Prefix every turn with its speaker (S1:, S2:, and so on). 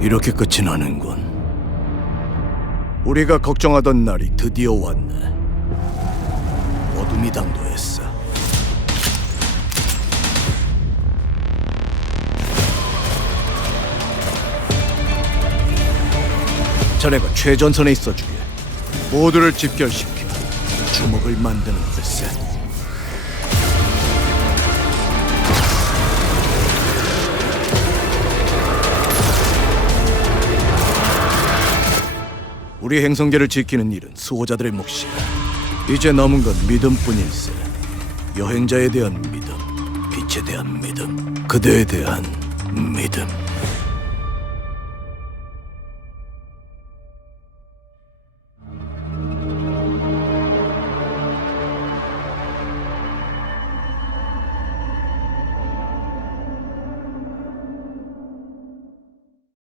S1: 이렇게 끝이 나는군. 우리가 걱정하던 날이 드디어 왔네. 어둠이 당도했어. 자네가 최전선에 있어주게. 모두를 집결시켜 주먹을 만드는 글쎄. 우리 행성계를 지키는 일은 수호자들의 몫이야. 이제 남은 건 믿음뿐일세. 여행자에 대한 믿음, 빛에 대한 믿음, 그대에 대한 믿음.